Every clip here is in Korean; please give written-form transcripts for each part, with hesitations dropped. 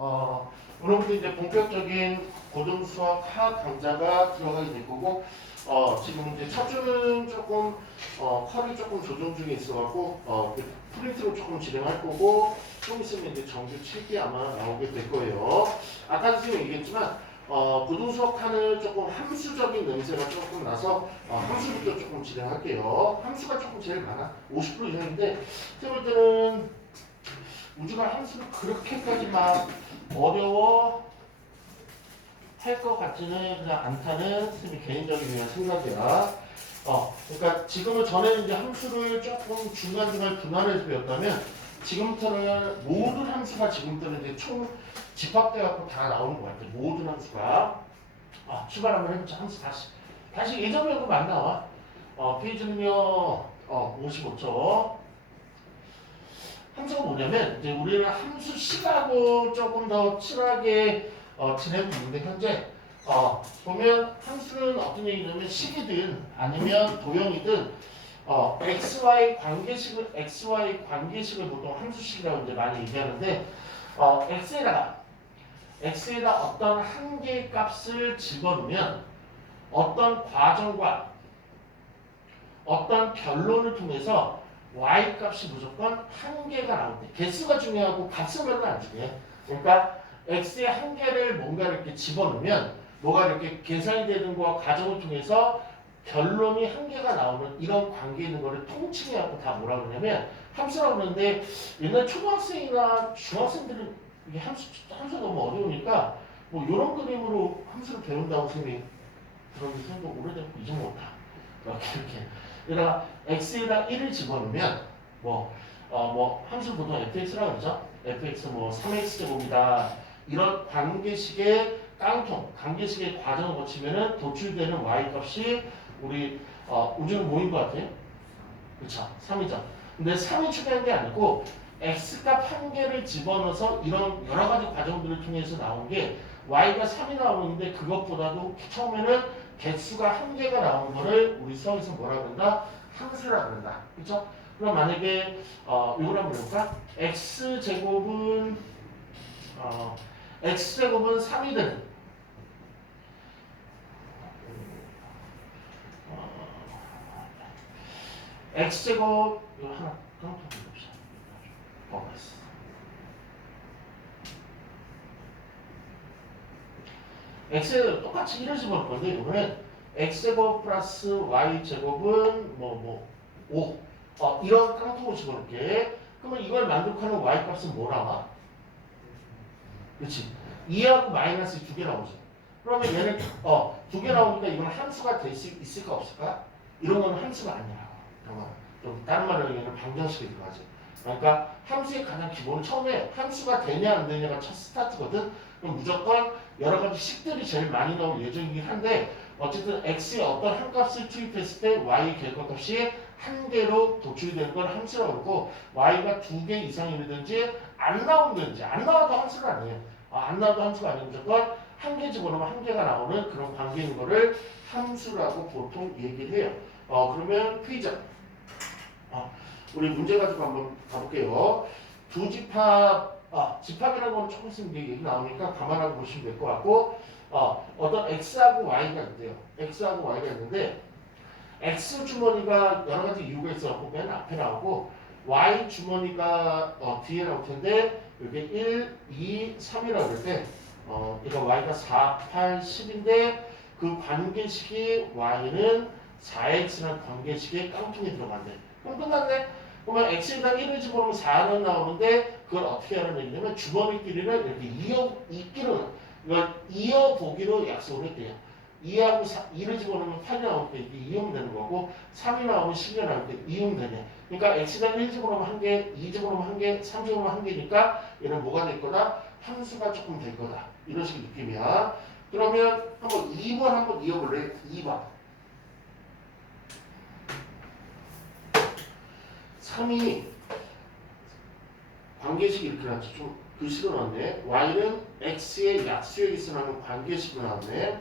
오늘부터 이제 본격적인 고등수학 화학 강좌가 들어가게 될 거고, 지금 이제 첫 주는 조금, 컬이 조금 조정 중에 있어갖고, 그 프린트로 조금 진행할 거고, 좀 있으면 이제 정규 7기 아마 나오게 될 거예요. 아까 선생님이 얘기했지만, 고등수학하는 조금 함수적인 냄새가 조금 나서, 함수부터 조금 진행할게요. 함수가 조금 제일 많아. 50% 이상인데, 제가 볼 때는 우주가 함수를 그렇게까지 막 어려워 할 것 같지는 그냥 않다는 선생님 개인적인 그냥 생각이야. 그러니까 지금은 전에는 이제 함수를 조금 중간중간 분할해서 배웠다면 지금부터는 모든 함수가 지금부터는 이제 총 집합돼 갖고 다 나오는 것 같아. 모든 함수가. 출발 한번 해보자. 함수 다시 예전 배우고 안 나와. 페이지는요. 55초. 함수가 뭐냐면 이제 우리는 함수 식하고 조금 더 친하게 지내고 있는데 현재 보면 함수는 어떤 얘기냐면 식이든 아니면 도형이든 XY 관계식을 보통 함수식이라고 이제 많이 얘기하는데 X에다 어떤 한 개의 값을 집어넣으면 어떤 과정과 어떤 결론을 통해서 y 값이 무조건 한 개가 나온대. 개수가 중요하고 값은 별로 안 중요해. 그러니까 x의 한 개를 뭔가 이렇게 집어넣으면 뭐가 이렇게 계산이 되는 거와 과정을 통해서 결론이 한 개가 나오는 이런 관계 있는 거를 통칭해갖고 다 뭐라 그러냐면 함수라고 그러는데 옛날 초등학생이나 중학생들은 이게 함수 너무 어려우니까 뭐 이런 그림으로 함수를 배운다고 선생님이 그런 생각 오래되고 이제 못하. 이렇게. 그러다가 x에다 1을 집어넣으면 함수 보통 fx라고 그러죠. fx 3x 제곱이다. 이런 관계식의 깡통, 관계식의 과정을 거치면은 도출되는 y 값이 우리 우주는 뭐인 것 같아요? 그렇죠. 3이죠. 근데 3이 추가한 게 아니고 x 값 한 개를 집어넣어서 이런 여러 가지 과정들을 통해서 나온 게 y가 3이 나오는데 그것보다도 처음에는 개수가 한 개가 나오는 거를 우리 수학에서 뭐라 그런다? 함수라 그런다. 그렇죠? 그럼 만약에 이걸 한번 해볼까? x제곱은 3이든 x제곱 이거 하나 까먹고 봅시다. x에 똑같이 1을 집어넣을 건데 이거는 x제곱 플러스 y제곱은 5 이런 깡통을 집어넣을게. 그러면 이걸 만족하는 y값은 뭐 나와? 그렇지. 2하고 마이너스 두 개 나오지. 그러면 얘는 두 개 나오니까 이건 함수가 될 수 있을까 없을까? 이런 거는 함수가 아니야. 좀 다른 말로 얘는 방정식에 들어가지. 그러니까 함수의 가장 기본은 처음에 함수가 되냐 안 되냐가 첫 스타트거든. 그럼 무조건 여러 가지 식들이 제일 많이 나올 예정이긴 한데 어쨌든 x의 어떤 한 값을 투입했을 때 y 결과값이 한 개로 도출이 되는 걸 함수라고 그러고 y가 두 개 이상이든지 안 나오든지 안 나와도 함수가 아니에요. 안 나와도 함수가 아니고 무조건 한 개 집어넣으면 한 개가 나오는 그런 관계인 거를 함수라고 보통 얘기를 해요. 그러면 퀴즈. 우리 문제 가지고 한번 가볼게요. 두 집합이라는 건 조금 있으면 얘기 나오니까 감안하고 보시면 될 것 같고, 어떤 x하고 y가 있대요. x하고 y가 있는데, x 주머니가 여러 가지 이유가 있어갖고 맨 앞에 나오고, y 주머니가 뒤에 나올 텐데, 이게 1, 2, 3이라고 그럴 때, 이거 y가 4, 8, 10인데, 그 관계식이 y는 4x라는 관계식에 깡통이 들어간대. 그럼 끝났네. 그러면 x에다 1을 집어넣으면 4는 나오는데 그걸 어떻게 하는 얘기냐면 주머니끼리는 이렇게 이끼로 이걸 이어보기로 약속을 했대요. 2하고 2를 집어넣으면 8이 나오니까 이게 이으면 되는 거고 3이 나오면 10이 나오니까 이으면 되네. 그러니까 x에다 1 집어넣으면 1개, 2 집어넣으면 1개, 3 집어넣으면 1개니까 얘는 뭐가 될 거다? 함수가 조금 될 거다. 이런 식의 느낌이야. 그러면 한번 2번 한번 이어볼래? 2번. 3이 관계식이 이렇게 나왔죠. 좀 글씨로 나왔네. y는 x의 약수에 있으라는 관계식으로 나왔네.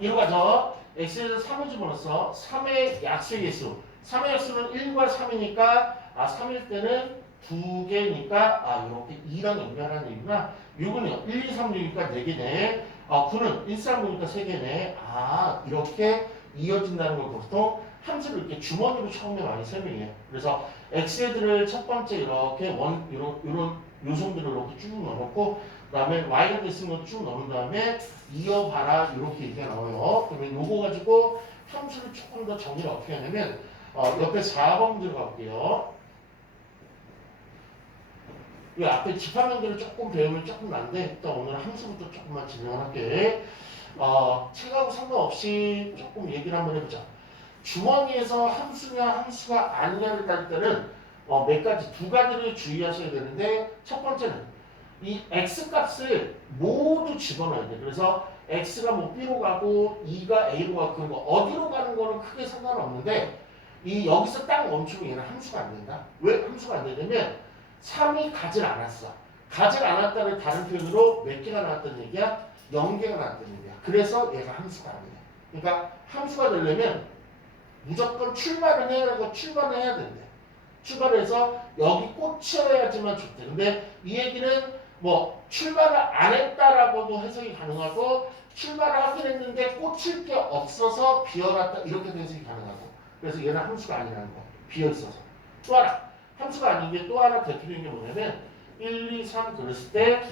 이거 가져. x에서 3을 집어넣었어. 3의 약수의 개수. 3의 약수는 1과 3이니까 3일 때는 2개니까 이렇게 2랑 연결하는 얘기구나. 6은요. 1, 2, 3, 6이니까 4개네. 9는 1, 3, 9니까 3개네. 이렇게 이어진다는 걸 보통 함수를 이렇게 주머니로 처음에 많이 설명해요. 그래서 x들을 첫 번째 이렇게 이런 요소들을 이렇게 쭉 넣어놓고 그다음에 y가 됐으면 쭉 넣은 다음에 이어봐라 이렇게 얘기가 나와요. 그러면 요거 가지고 함수를 조금 더 정리를 어떻게 하냐면 옆에 4번 들어가 볼게요. 이 앞에 집합명들을 조금 배우면 조금 난데 일단 오늘 함수부터 조금만 진행을 할게. 책하고 상관없이 조금 얘기를 한번 해보자. 주머니에서 함수냐 함수가 아니냐를 따를 때는 몇 가지, 두 가지를 주의하셔야 되는데 첫 번째는 이 x값을 모두 집어넣어야 돼. 그래서 x가 뭐 b로 가고 2가 a로 가고 그런 거 어디로 가는 거는 크게 상관없는데 이 여기서 딱 멈추면 얘는 함수가 안 된다. 왜 함수가 안 되냐면 3이 가질 않았어. 가질 않았다는 다른 표현으로 몇 개가 나왔다는 얘기야? 0개가 나왔다는 얘기야. 그래서 얘가 함수가 아니야. 그러니까 함수가 되려면 무조건 출발을 해야 되고 출발을 해야 된대. 출발을 해서 여기 꽂혀야지만 좋대. 근데 이 얘기는 뭐 출발을 안 했다라고도 해석이 가능하고 출발을 하긴 했는데 꽂힐 게 없어서 비어놨다 이렇게도 해석이 가능하고 그래서 얘는 함수가 아니라는 거. 비어있어서. 또 하나. 함수가 아닌 게 또 하나 대표적인 게 뭐냐면 1, 2, 3 그랬을 때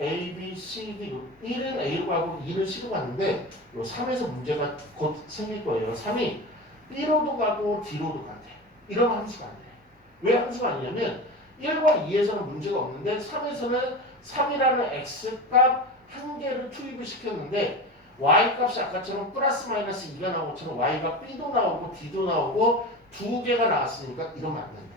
A, B, C, D 1은 A로 가고 2는 C로 갔는데 요 3에서 문제가 곧 생길 거예요. 3이 B로도 가고 D로도 간대. 이런 함수가 안 돼. 왜 함수가 아니냐면 1과 2에서는 문제가 없는데 3에서는 3이라는 X값 한 개를 투입을 시켰는데 Y값이 아까처럼 플러스 마이너스 2가 나온 것처럼 Y가 B도 나오고 D도 나오고 두 개가 나왔으니까 이러면 안 된대.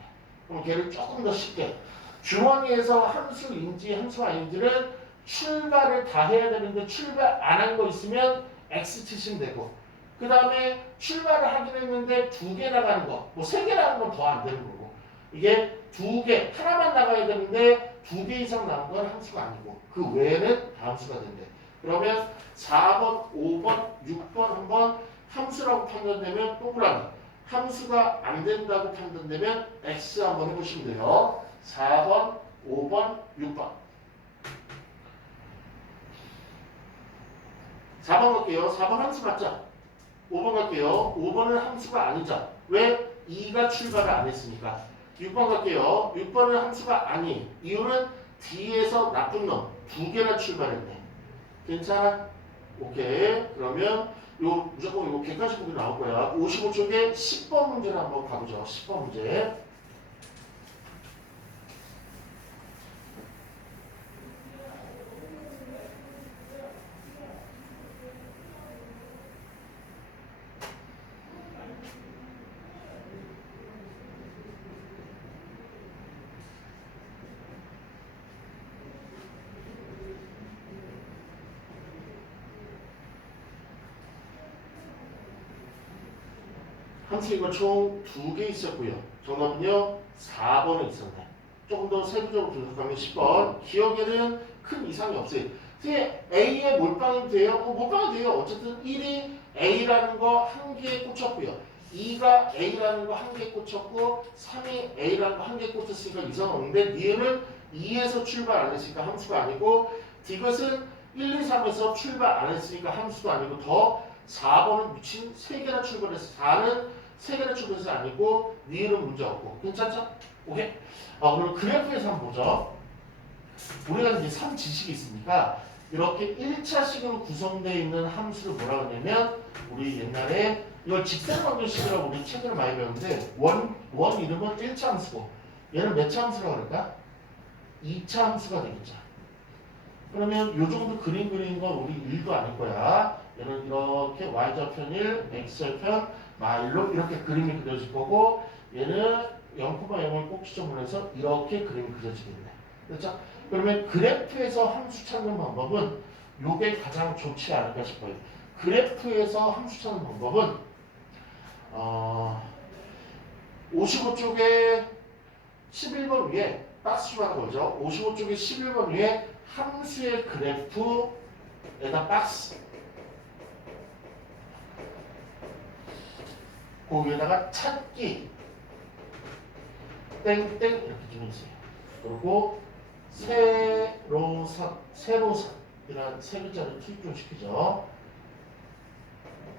그럼 걔를 조금 더 쉽게 주머니에서 함수인지 함수 아닌지는 출발을 다 해야 되는데 출발 안 한 거 있으면 X 치시면 되고 그 다음에 출발을 하긴 했는데 두 개 나가는 거, 뭐 세 개 나가는 건 더 안 되는 거고 이게 두 개, 하나만 나가야 되는데 두 개 이상 나온 건 함수가 아니고 그 외에는 다 함수가 된대. 그러면 4번, 5번, 6번 한번 함수라고 판단되면 동그라미 함수가 안 된다고 판단되면 X 한번 해보시면 돼요. 4번, 5번, 6번 4번 갈게요. 4번 함수 맞죠? 5번 갈게요. 5번은 함수가 아니죠. 왜? 2가 출발을 안 했으니까. 6번 갈게요. 6번은 함수가 아니. 이유는 D에서 나쁜 놈 두 개나 출발했네. 괜찮아? 오케이. 그러면 요 무조건 요 객관식 보기 나올 거야. 55쪽에 10번 문제를 한번 가보죠. 10번 문제. 함수 이거 총 2개 있었고요. 정답은요 4번에 있었네. 조금 더 세부적으로 분석하면 10번. 기억에는 큰 이상이 없어요. A에 몰빵이 돼요? 몰빵이 돼요. 어쨌든 1이 A라는 거 한 개에 꽂혔고요. 2가 A라는 거 한 개에 꽂혔고 3이 A라는 거 한 개에 꽂혔으니까 이상 없는데 니은은 2에서 출발 안 했으니까 함수가 아니고 디귿은 1, 2, 3에서 출발 안 했으니까 함수도 아니고 더 4번은 미친 3개나 출발해서 4는 3개나 출발해서 아니고 니은은 문제 없고 괜찮죠? 오케이? 그럼 그래프에서 한번 보죠. 우리가 이제 3지식이 있으니까 이렇게 1차식으로 구성되어 있는 함수를 뭐라 그러냐면 우리 옛날에 이걸 직선방정식이라고 우리 책을 많이 배웠는데 원 이름은 1차 함수고 얘는 몇 차 함수라고 그럴까? 2차 함수가 되겠죠. 그러면 요 정도 그림 그리는 건 우리 1도 아닐 거야. 얘는 이렇게 y좌편 1, x좌편 마일로 이렇게 그림이 그려질 거고 얘는 0,0을 꼭 지정을 해서 이렇게 그림이 그려지겠네. 그렇죠? 그러면 그래프에서 함수 찾는 방법은 요게 가장 좋지 않을까 싶어요. 그래프에서 함수 찾는 방법은 55쪽에 11번 위에 박스 하나 걸죠. 55쪽에 11번 위에 함수의 그래프에다 박스 거기에다가 찾기 땡땡 이렇게 좀 해주세요. 그리고 세로선 이런 세 글자를 투입 좀 시키죠.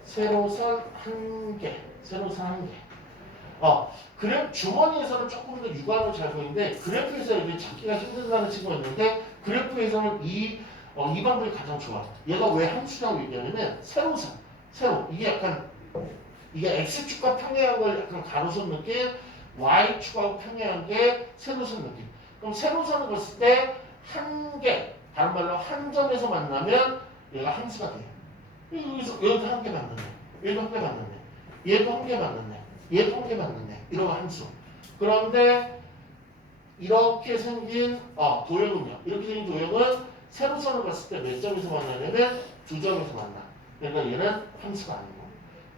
세로선 한 개, 세로선 한 개. 주머니에서는 조금 더 육안으로 잘 보이는데 그래프에서 이제 찾기가 힘들다는 친구가 있는데 그래프에서는 이 방법이 가장 좋아. 얘가 왜 함수라고 얘기하냐면 세로선, 이게 약간 이게 x축과 평행한 걸 약간 가로선 느낌, y축하고 평행한 게 세로선 느낌. 그럼 세로선을 봤을 때 한 개, 다른 말로 한 점에서 만나면 얘가 함수가 돼요. 여기도 한 개 만났네. 얘도 한 개 만났네. 얘도 한 개 만났네. 얘도 한 개 만났네. 이런 함수. 그런데 이렇게 생긴 도형은요. 이렇게 생긴 도형은 세로선을 봤을 때 몇 점에서 만나냐면 두 점에서 만나. 그러니까 얘는 함수가 아니고.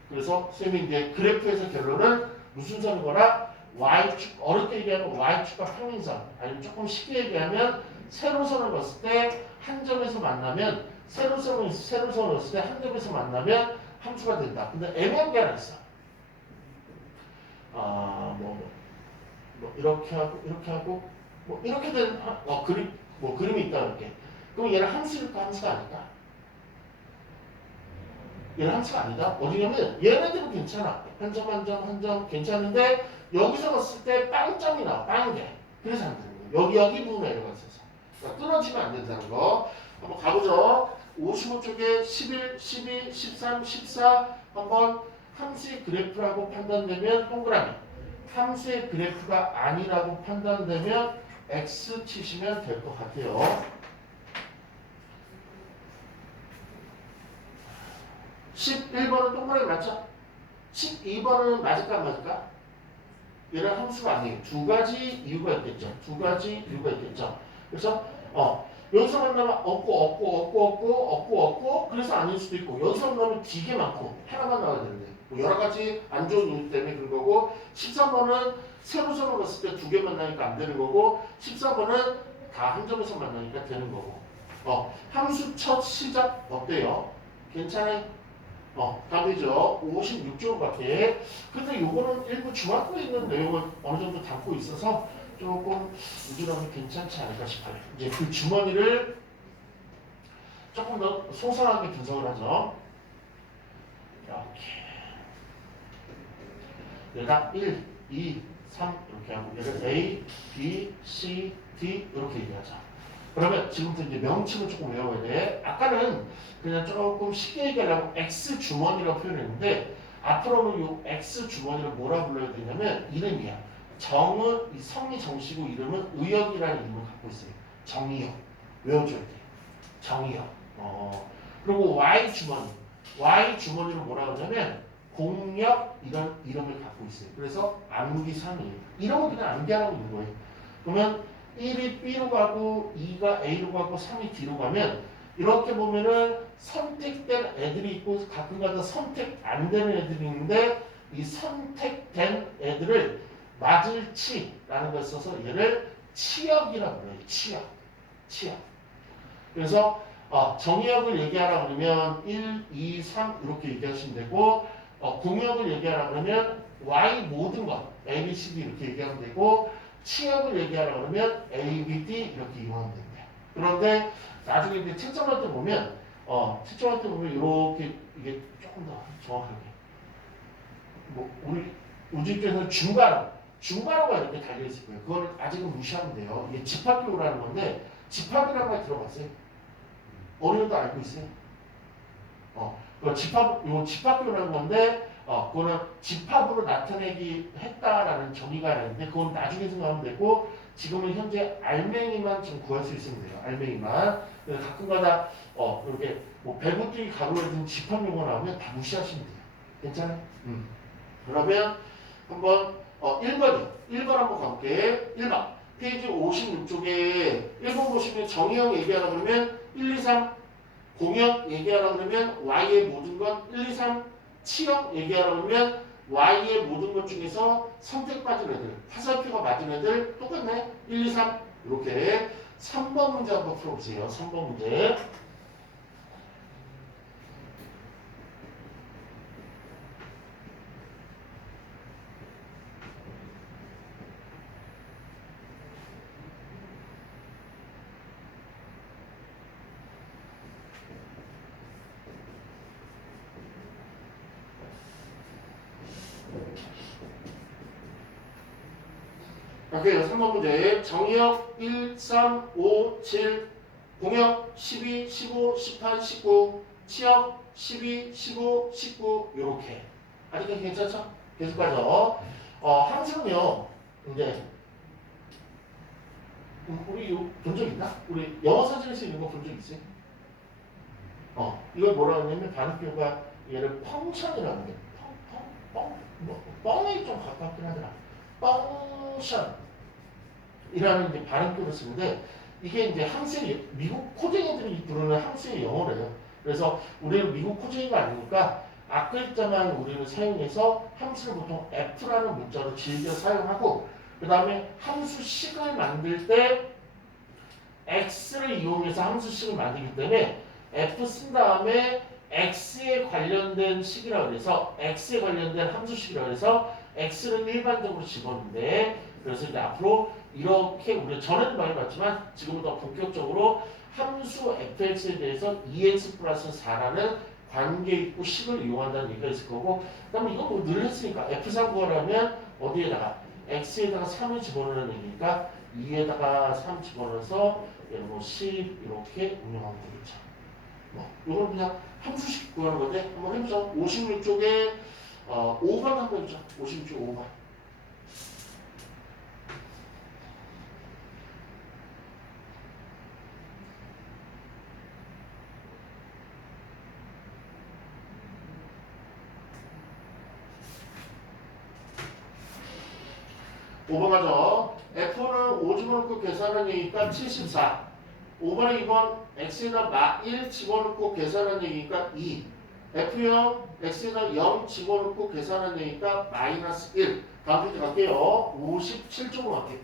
그래서 선생님이 이제 그래프에서 결론은 무슨 선인 거라 y축, 어렵게 얘기하면 y축과 평행선, 아니면 조금 쉽게 얘기하면 세로선을 봤을 때 한 점에서 만나면 세로선을 봤을 때 한 점에서 만나면 함수가 된다. 근데 애매한 게 하나 있어. 이렇게 하고 이렇게 된 그림이 있다 이렇게. 그럼 얘는 함수일까 함수가 아닐까? 얘는 함수가 아니다. 어디냐면 얘네들은 괜찮아. 한 점 괜찮은데 여기서 봤을 때 빵점이 나와. 빵개. 그래서 안 되는 거야. 여기 부분에 에러가 있어서. 그러니까 끊어지면 안 된다는 거. 한번 가보죠. 55쪽에 11, 12, 13, 14 한번 함수의 그래프라고 판단되면 동그라미. 함수의 그래프가 아니라고 판단되면 X 치시면 될 것 같아요. 11번은 동그라미 맞죠? 12번은 맞을까 안 맞을까? 얘는 함수가 아니에요. 두 가지 이유가 있겠죠. 그래서 여기서 만나면 없고 그래서 아닐 수도 있고 여기서 만나면 되게 많고 하나만 나와야 되는데 여러 가지 안 좋은 이유 때문에 그런 거고 13번은 세로선을 봤을 때 두 개 만나니까 안 되는 거고 14번은 다 한 점에서 만나니까 되는 거고 함수 첫 시작 어때요? 괜찮아요? 답이죠. 56쪽밖에. 근데 요거는 일부 중학교에 있는 내용을 어느 정도 담고 있어서 조금 우주라면 괜찮지 않을까 싶어요. 이제 그 주머니를 조금 더 소상하게 분석을 하죠. 이렇게. 얘가 1, 2, 3 이렇게 하고 얘를 A, B, C, D 이렇게 얘기하자. 그러면 지금부터 이제 명칭을 조금 외워야 돼. 아까는 그냥 조금 쉽게 얘기하려고 X 주머니라고 표현했는데 앞으로는 이 X 주머니를 뭐라 불러야 되냐면 이름이야. 정은 이 성이 정씨고 이름은 의역이라는 이름을 갖고 있어요. 정의역 외워줘야 돼. 정의역. 그리고 Y 주머니. Y 주머니를 뭐라 그러냐면 공역 이런 이름을 갖고 있어요. 그래서 암기상이에요. 이름은 그냥 암기하라고 있는 거예요. 그러면 1이 B로 가고 2가 A로 가고 3이 D로 가면 이렇게 보면은 선택된 애들이 있고 가끔가다 선택 안 되는 애들이 있는데 이 선택된 애들을 맞을치라는 걸 써서 얘를 치역이라고 해요. 치역. 그래서 정의역을 얘기하라 그러면 1, 2, 3 이렇게 얘기하시면 되고 공역을 얘기하라 그러면 Y 모든 것 A, B, C, D 이렇게 얘기하면 되고 치역을 얘기하라 그러면 A, B, D 이렇게 이용하면 됩니다. 그런데 나중에 이제 채점할 때 보면 이렇게 이게 조금 더 정확하게 우리 우주입장에서는 중괄호가 이렇게 달려 있을 거예요. 그걸 아직은 무시하면 돼요. 이게 집합교라는 건데 집합이라는 말 들어봤어요? 어린이도 알고 있어요? 집합교라는 건데 그거는 집합으로 나타내기 했다라는 정의가 있는데 그건 나중에 생각하면 되고 지금은 현재 알맹이만 좀 구할 수 있으면 돼요. 알맹이만. 가끔가다 이렇게 배구뛰기 가로에 든 집합 용어 나오면 다 무시하시면 돼요. 괜찮아요? 그러면 한번 1번이요. 1번 한번 가볼게. 1번 페이지 56쪽에 1번 보시면 정의형 얘기하라 그러면 1, 2, 3 공역 얘기하라 그러면 Y의 모든 것 1, 2, 3 치역 얘기하라 그러면 Y의 모든 것 중에서 선택받은 애들 화살표가 맞은 애들 똑같네. 1, 2, 3 이렇게 3번 문제 한번 풀어보세요. 3번 문제. 갈게요. 3번 문제. 정의역 1, 3, 5, 7, 공역 12, 15, 18, 19, 치역 12, 15, 19 요렇게. 아직까지 괜찮죠? 계속 가죠. 항상요. 이제 우리 본 적 있나? 우리 영어 사전에서 있는 거 본 적 있어요? 이걸 뭐라 하냐면 반응표가 얘를 펑션이라는 게 뻥에 좀 가깝긴 하더라. 펑션 이라는 이제 발음표를 쓰는데 이게 이제 항세 미국 코쟁이들이 부르는 항세의 영어래요. 그래서 우리는 미국 코쟁이가 아니니까 앞글자만 우리는 사용해서 함수를 보통 F라는 문자로 즐겨 사용하고 그 다음에 함수식을 만들 때 X를 이용해서 함수식을 만들기 때문에 F 쓴 다음에 X에 관련된 식이라고 해서 X에 관련된 함수식이라고 해서 X를 일반적으로 집었는데 그래서 이제 앞으로 이렇게 우리가 전에도 많이 봤지만 지금부터 본격적으로 함수 fx에 대해서 2x 플러스 4라는 관계 있고 식을 이용한다는 얘기가 있을 거고 그다음에 이거 뭐 늘 했으니까 f3 구하려면 어디에다가 x에다가 3을 집어넣는 얘기니까 2에다가 3 집어넣어서 얘는 뭐 10 이렇게 운영하면 되겠죠. 이건 그냥 함수식 구하는 건데 한번 해보죠. 56쪽에 5번 한번 해보죠. 56쪽 5번. 5번 가죠. F는 5 집어넣고 계산한 얘기니까 74. 5번에 2번 X에다 1 집어넣고 계산한 얘기니까 2. F형 X에다 0 집어넣고 계산한 얘기니까 마이너스 1. 다음 페이지 갈게요. 57쪽으로 갈게요.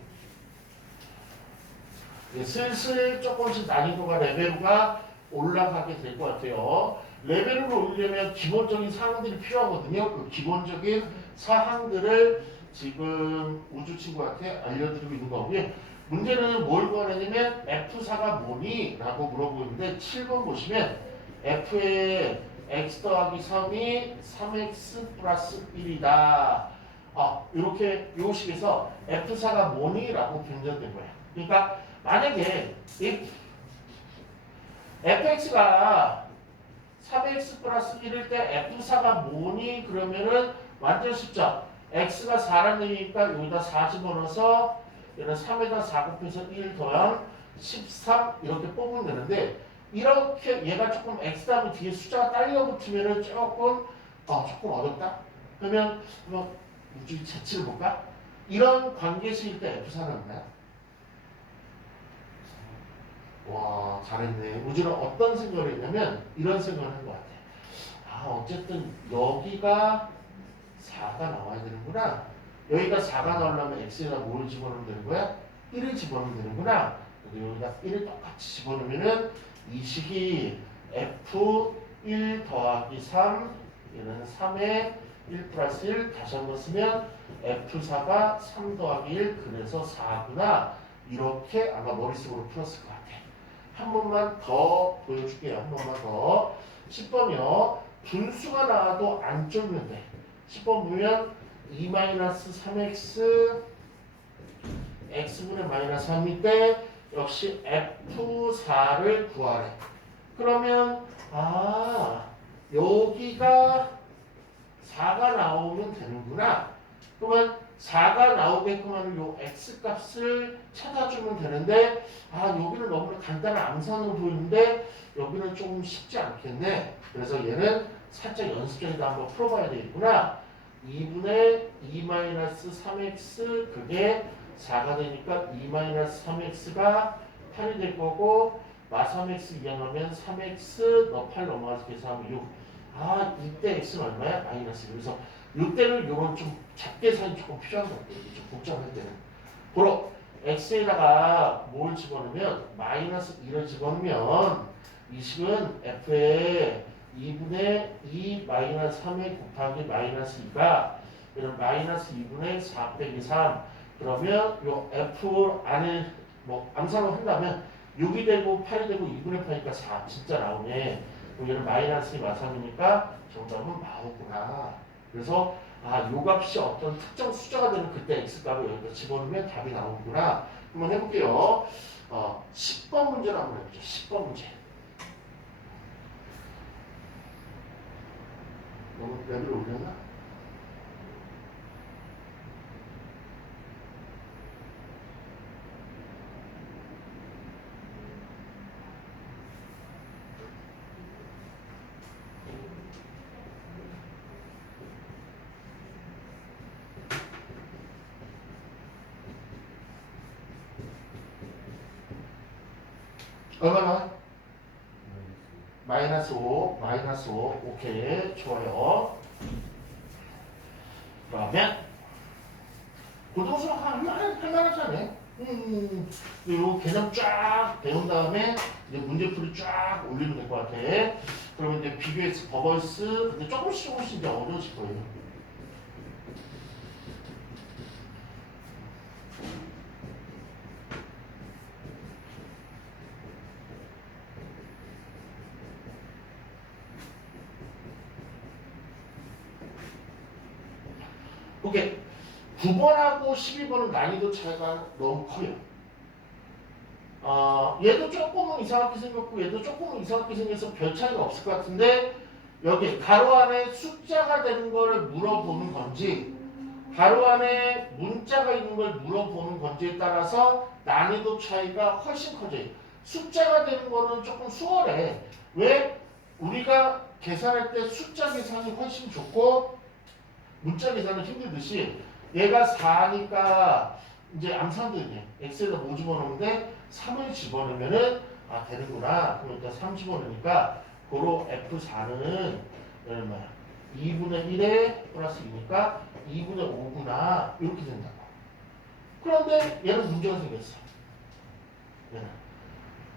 네, 슬슬 조금씩 난이도가 레벨가 올라가게 될 것 같아요. 레벨을 올리려면 기본적인 사항들이 필요하거든요. 그 기본적인 사항들을 지금 우주 친구한테 알려드리고 있는 거고요. 문제는 뭘 구하냐면 F4가 뭐니? 라고 물어보고 있는데 7번 보시면 F의 x 더하기 3이 3x 플러스 1이다. 이렇게 요 식에서 F4가 뭐니? 라고 변전된 거예요. 그러니까 만약에 이 fx가 3x 플러스 1일 때 F4가 뭐니? 그러면은 완전 쉽죠. x가 4라는 얘기니까 여기다 4 집어넣어서 얘는 3에다 4 곱해서 1 더한 13 이렇게 뽑으면 되는데 이렇게 얘가 조금 x 다음에 뒤에 숫자가 딸려 붙으면은 조금 어렵다. 그러면 뭐 우주 재치를 볼까? 이런 관계식일 때 F4는 없나요? 와 잘했네. 우주는 어떤 생각을 했냐면 이런 생각을 한 것 같아. 어쨌든 여기가 4가 나와야 되는구나. 여기가 4가 나오려면 x에다 뭘 집어넣으면 되는 거야? 1을 집어넣으면 되는구나. 여기다 1을 똑같이 집어넣으면은 이 식이 f1 더하기 3 얘는 3에 1 플러스 1 다시 한번 쓰면 f4가 3 더하기 1 그래서 4구나. 이렇게 아마 머릿속으로 풀었을 것 같아. 한 번만 더 보여줄게요. 한 번만 더. 10번이요. 분수가 나와도 안 쫄면 돼. 10번 보면 2-3x x분의 마이너스 3일 때 역시 f4를 구하래. 그러면 여기가 4가 나오면 되는구나. 그러면 4가 나오게끔 하는 요 x값을 찾아주면 되는데 여기는 너무나 간단한 암산으로 보이는데 여기는 조금 쉽지 않겠네. 그래서 얘는 살짝 연습전에다 한번 풀어봐야 되겠구나. 2분의 2-3x 그게 4가 되니까 2-3x가 8이 될 거고 마3x 이항하면 3x 너 8 넘어가서 계산하면 6. 이때 x는 얼마야? 마이너스 1. 그래서 이때는 요런 좀 작게 사인 조금 필요한 것 같아요. 좀 복잡할 때는. 보러 x에다가 뭘 집어넣으면 마이너스 1을 집어넣으면 이 식은 f에 2분의 2 마이너스 3에 곱하기 마이너스 2가 이런 마이너스 2분의 4 빼기 3 그러면 요 f 안에 뭐 암산을 한다면 6이 되고 8이 되고 2분의 8이니까 4 진짜 나오네. 그럼 얘는 마이너스 2 마삼이니까 정답은 마오구나. 그래서 아, 요 값이 어떤 특정 숫자가 되는 그때 x값을 여기다 집어넣으면 답이 나오는구나. 한번 해볼게요. 10번 문제를 한번 해보죠. 10번 문제. 너무 레벨을 올렸나? 얼마나? 마이너스 5, 마이너스 5. 오케이, 좋아요. 그러면 고등수 할만하잖아요. 요 개념 쫙 배운 다음에 이제 문제풀이 쫙 올리면 될 것 같아. 그러면 이제 비교해서 버벌스 근데 조금씩 이제 어려워질 거예요. 오케이. 9번하고 12번은 난이도 차이가 너무 커요. 얘도 조금은 이상하게 생겼고 얘도 조금은 이상하게 생겨서 별 차이가 없을 것 같은데 여기 가로 안에 숫자가 되는 거를 물어보는 건지 가로 안에 문자가 있는 걸 물어보는 건지에 따라서 난이도 차이가 훨씬 커져요. 숫자가 되는 거는 조금 수월해. 왜? 우리가 계산할 때 숫자 계산이 훨씬 좋고 문자 계산은 힘들듯이 얘가 4니까 이제 암산되네. x에다 뭐 집어넣는데 3을 집어넣으면은 되는구나. 그럼 일단 3 집어넣으니까 고로 F4는 얼마야? 2분의 1에 플러스 2니까 2분의 5구나. 이렇게 된다고. 그런데 얘는 문제가 생겼어. 얘는.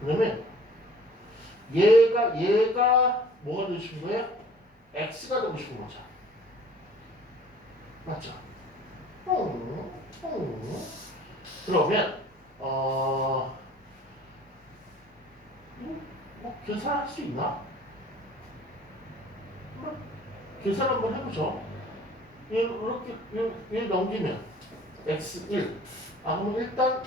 그러면 얘가 뭐가 되고 싶은 거예요? x가 되고 싶은 거죠. 맞죠? 그러면 계산할 수 있나? 계산 한번 해보죠. 이렇게 얘 넘기면 x1 그러면 일단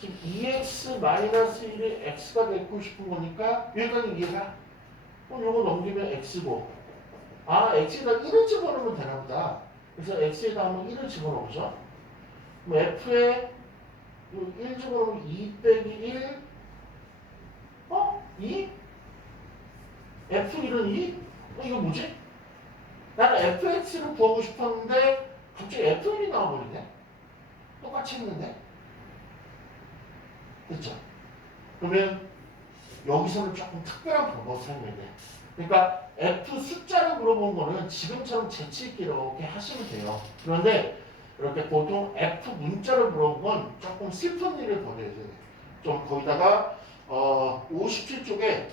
지금 2x-1이 x가 되고 싶은 거니까 여기까지 이해가? 그럼 요거 넘기면 x고 x에다 1을 집어넣으면 되나 보다. 그래서 x에다 한번 1을 집어넣죠. 그럼 f에 1 집어넣으면 2 빼기 1 2? F1은 2? 이거 뭐지? 나는 fx를 구하고 싶었는데 갑자기 f1이 나와버리네. 똑같이 했는데. 됐죠? 그러면 여기서는 조금 특별한 방법을 사용해야 돼. 그러니까 f 숫자를 물어본 거는 지금처럼 재치있게 이렇게 하시면 돼요. 그런데 이렇게 보통 f 문자를 물어본 건 조금 슬픈 일을 벌여야 돼. 좀 거기다가 57쪽에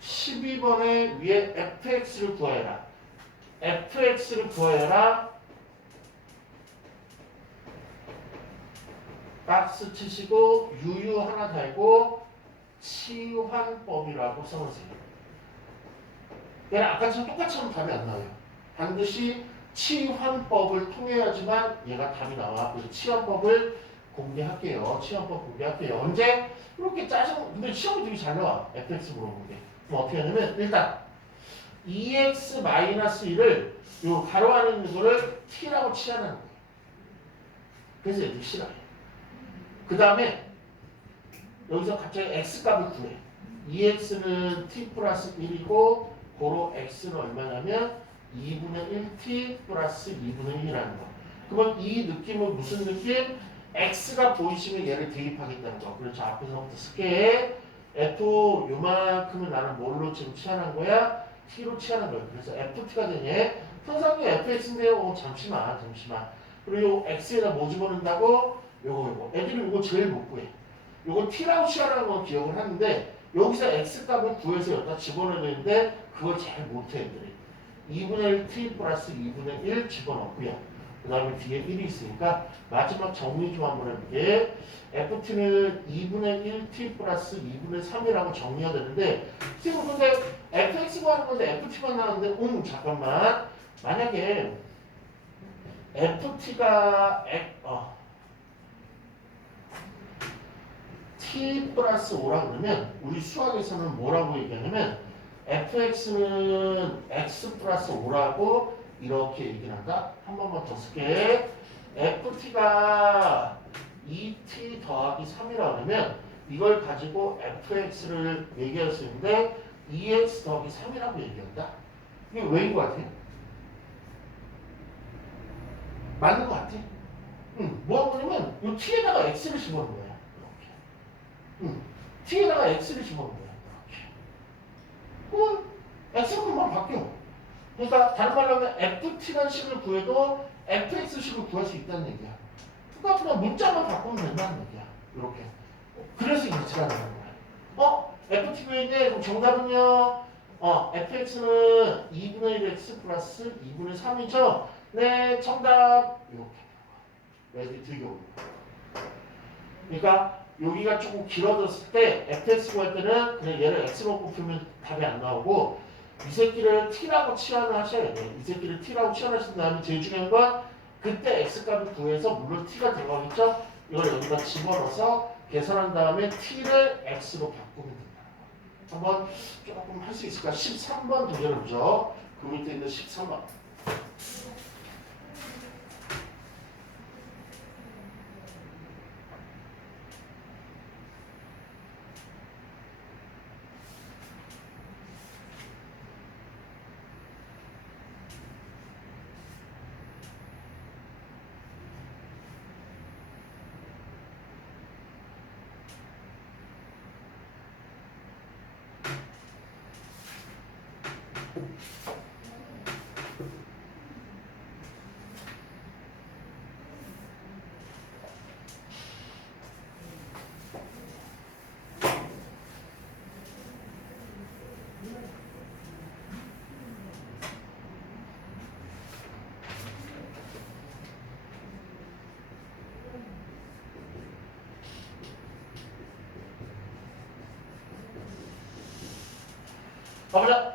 12번에 위에 fx를 구해라. fx를 구해라. 박스 치시고 유유 하나 달고 치환법이라고 써놓으세요. 얘는 아까처럼 똑같이 하면 답이 안 나와요. 반드시 치환법을 통해야지만 얘가 답이 나와. 그래서 치환법을 공개할게요. 치환법 공개할게요. 언제? 이렇게 근데 시험이 되게 잘 나와. fx 물어보는 게. 그럼 어떻게 하냐면 일단 2x-1을 요 가로 안에 있는 거를 t라고 치환하는 거예요. 그래서 얘들이 싫어해. 그 다음에 여기서 갑자기 x값을 구해. 2x는 t 플러스 1이고 고로 x는 얼마냐면 2분의 1t 플러스 2분의 1이라는 거. 그러면 이 느낌은 무슨 느낌? x가 보이시면 얘를 대입하겠다는 거. 그렇죠. 앞에서부터 쓸게. f 요만큼은 나는 뭘로 지금 치환한 거야? t로 치환한 거야. 그래서 ft가 되니 선상에 fx인데요. 잠시만. 그리고 요 x에다 뭐 집어넣는다고? 요거. 애들이 이거 제일 못 구해. 요거 t라고 치환하는 건 기억을 하는데 여기서 x값을 구해서 여기다 집어넣어야 되는데 그걸 잘 못해 애들이. 2분의 1 t 플러스 2분의 1 집어넣고요. 그 다음에 뒤에 1이 있으니까 마지막 정리 좀 한번 해볼게. ft는 2분의 1t 플러스 2분의 3이라고 정리가 되는데 지금 근데 fx가 하는 건데 ft만 나왔는데 잠깐만. 만약에 ft가 t 플러스 5라 그러면 우리 수학에서는 뭐라고 얘기하냐면 fx는 x 플러스 5라고 이렇게 얘기를 한다. 한 번만 더 쓸게. ft가 2t 더하기 3이라 그러면 이걸 가지고 fx를 얘기할 수 있는데 2x 더하기 3이라고 얘기한다. 이게 왜인 것 같아? 맞는 것 같아? 뭐하고 그러면 이 t에다가 x를 집어넣는 거야. 이렇게. t에다가 x를 집어넣는 거야. 이렇게. 그러면 x는 금방 바뀌어. 그러니까 다른 말로 하면 ft라는 식을 구해도 fx식을 구할 수 있다는 얘기야. 그러니까 그냥 문자만 바꾸면 된다는 얘기야. 이렇게. 그래서 일치가 나는 거야. ft 구했네. 그럼 정답은요. fx는 2분의 1x 플러스 2분의 3이죠. 네, 정답. 이렇게. 여기 되게 어려워. 그러니까 여기가 조금 길어졌을 때 fx 구할 때는 그냥 얘를 x로 곱하면 답이 안 나오고 이 새끼를 t라고 치환하셔야 돼. 이 새끼를 t라고 치환하신 다음에 제일 중요한 건 그때 x값을 구해서 물론 t가 들어가겠죠? 이걸 여기다 집어넣어서 계산한 다음에 t를 x로 바꾸면 된다. 한번 조금 할 수 있을까? 13번 도전해보죠. 그 밑에 있는 13번. 가보자.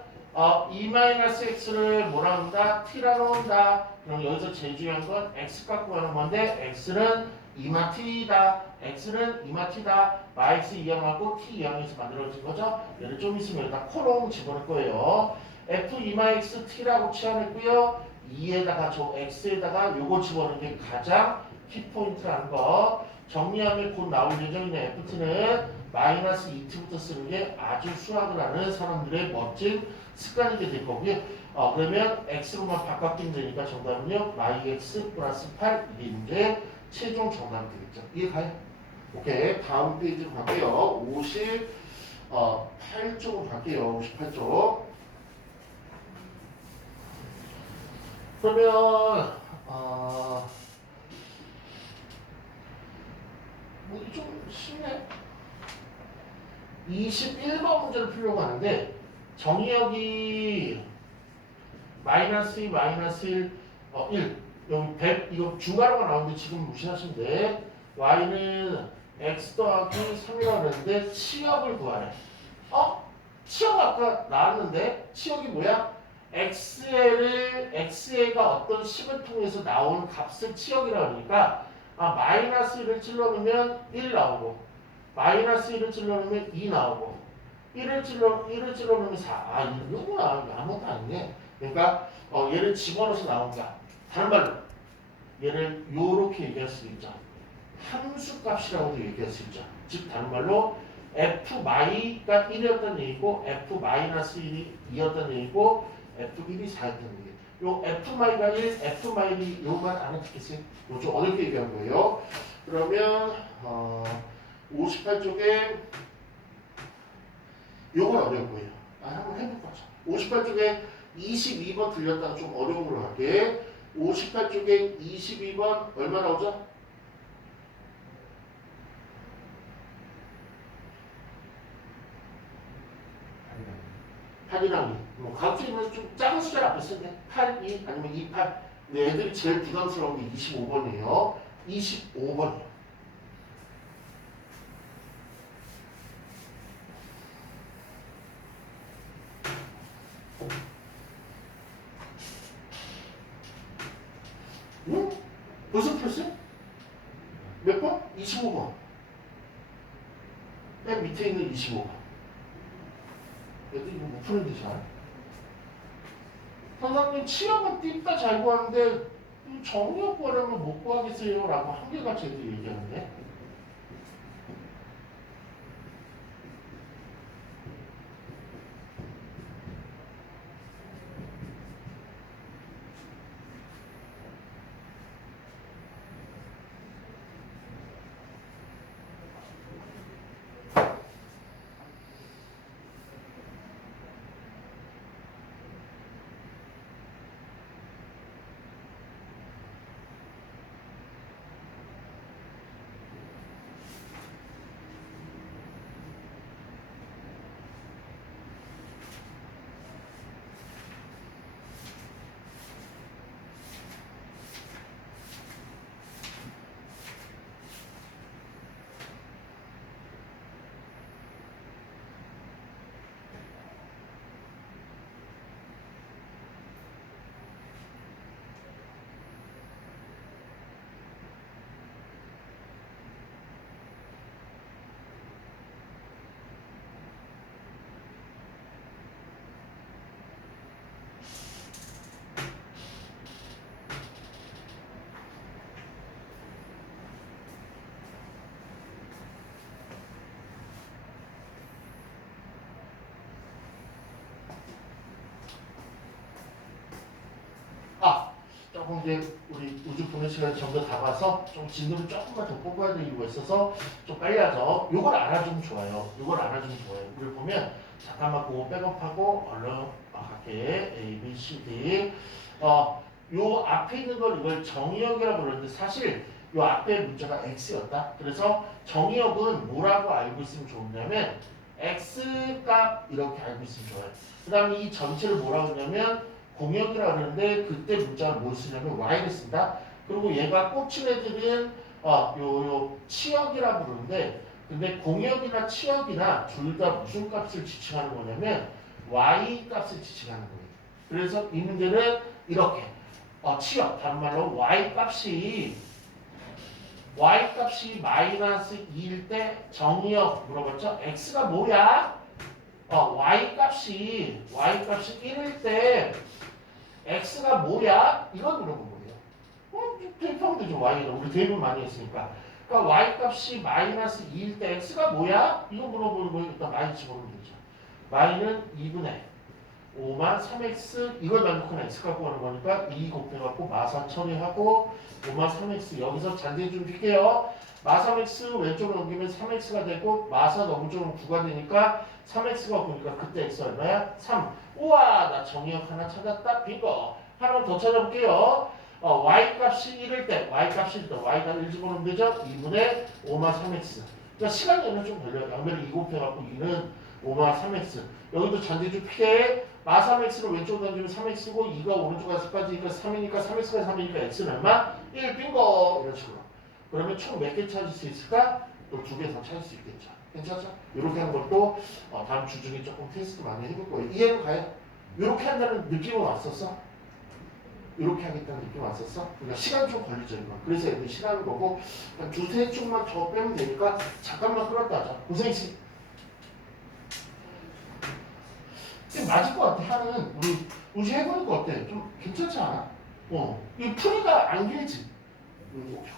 2-x를 뭐라 한다? t라고 한다. 그럼 여기서 제일 중요한 건 x 갖고 가는 건데 x는 2마t다. x는 2마t다. 마x 이항하고 t 이항에서 만들어진 거죠. 얘를 좀 있으면 여기다 코롱 집어넣을 거예요. f 2x t라고 치환했고요. 2에다가 저 x에다가 요거 집어넣는 게 가장 키포인트라는 거. 정리하면 곧 나올 예정인 ft는 마이너스 2t부터 쓰는 게 아주 수학을 하는 사람들의 멋진 습관이 될 거고요. 그러면 x로만 바꿔끼면 되니까 정답은요. 마이x 플러스 8 이게 문제의 최종 정답이 되겠죠. 이해 가요? 오케이. 다음 페이지로 갈게요. 58쪽으로 갈게요. 58쪽. 그러면 뭐좀 쉽네. 21번 문제를 풀려고 하는데 정의역이 마이너스 2, 마이너스 1, 1 여기 100 이거 중괄호가 나오는데 지금 무시하시면 돼. y는 x 더하기 3이라고 그랬는데 치역을 구하래. 치역 아까 나왔는데 치역이 뭐야? x가 어떤 식을 통해서 나오는 값을 치역이라고 하니까 마이너스 1을 찔러놓으면 1 나오고 마이너스 1을 찔러놓으면 2 나오고 1을 찔러놓으면 4. 이거구나. 아무것도 아니네. 그러니까 얘를 집어넣어서 나온다. 다른 말로 얘를 요렇게 얘기할 수 있죠. 함수 값이라고도 얘기할 수 있죠. 즉 다른 말로 f-가 1이었다는 얘기고 f-1이 2였다는 얘기고 f1이 4였다는 얘기. 요 f-가 1, f-2 요만 안 해주겠어요? 요 좀 어렵게 얘기한 거예요. 그러면 58쪽에 요건 어려울 거예요. 한번 해볼 거죠. 58쪽에 22번 들렸다가 좀 어려운 걸로 할게. 58쪽에 22번 얼마 나오죠? 8이랑 2. 뭐 가급적이면 좀 작은 숫자를 앞에 쓰네. 8, 2 아니면 2, 8. 근데 애들이 제일 부담스러운 게 25번이에요. 25번이요. 응? 벌써 풀었어요? 몇 번? 25번. 맨 밑에 있는 25번. 애들 이거 못 푸는데 잘. 선생님 치역은 띠까 잘 구하는데 정리역 구하려면 못 구하겠어요 라고 한결같이 애들이 얘기하는데 조금 이제 우리 우주 보는 시간이 전부 다 봐서 좀 진도를 조금만 더 뽑아야 될 이유가 있어서 좀 빨리 하죠. 요걸 알아주면 좋아요. 요걸 알아주면 좋아요. 우리 보면 잠깐만 그거 백업하고 얼른 갈게. A, B, C, D. 요 앞에 있는 걸 이걸 정의역이라고 그러는데 사실 요 앞에 문자가 X였다. 그래서 정의역은 뭐라고 알고 있으면 좋냐면 X 값 이렇게 알고 있으면 좋아요. 그 다음에 이 전체를 뭐라고 하냐면 공역이라 그러는데 그때 문자를 뭘 쓰냐면 y를 쓴다. 그리고 얘가 꽂힌 애들은 요 치역이라고 그러는데 근데 공역이나 치역이나 둘 다 무슨 값을 지칭하는 거냐면 y 값을 지칭하는 거예요. 그래서 이 문제는 이렇게 치역 다른 말로 y 값이 마이너스 2일 때 정의역 물어봤죠? x가 뭐야? y 값이 1일 때 x가 뭐야? 이건 물어본 거예요. 대입하면 되죠. y가 우리 대입을 많이 했으니까. 그러니까 y 값이 마이너스 2일 때 x가 뭐야? 이거 물어보는 거예요. 일단 y 집어넣으면 되죠. y는 2분의 5만 3x 이걸 만족하는 x 갖고 가는 거니까 2 곱해갖고 마사 처리하고 5만 3x 여기서 잔대 좀 필게요. 마삼x 왼쪽으로 넘기면 3x가 되고 마사 넘으면 9가 되니까 3x가 보니까 그때 x 얼마야? 3. 우와 나 정의역 하나 찾았다. 빙고. 하나만 더 찾아볼게요. y 값이 1일 때 y가 1 집어넣으면 되죠? 2분의 5만 3x. 그러니까 시간이 좀 걸려요. 양면을 2 곱해갖고 2는 5만 3x. 여기도 잔디주 피해 마삼x로 왼쪽으로 던지면 3x고 2가 오른쪽 가서 빠지니까 3이니까 3x가 3이니까 x는 얼마? 1 빙고 이런 식으로. 그러면 총 몇 개 찾을 수 있을까? 또 2개 더 찾을 수 있겠죠. 괜찮죠? 이렇게 하는 것도 다음 주 중에 조금 테스트 많이 해볼 거예요. 이해는 가요? 이렇게 한다는 느낌은 왔었어? 이렇게 하겠다는 느낌 왔었어? 그러니까 시간 좀 걸리죠 이거. 그래서 애들 싫어하는 거고 한 두세 쪽만 더 빼면 되니까 잠깐만 끌었다 하자. 고생씨. 맞을 것 같아. 하는 우리 해보는 거 어때? 좀 괜찮지 않아? 이 풀이가 안 길지? 오케이.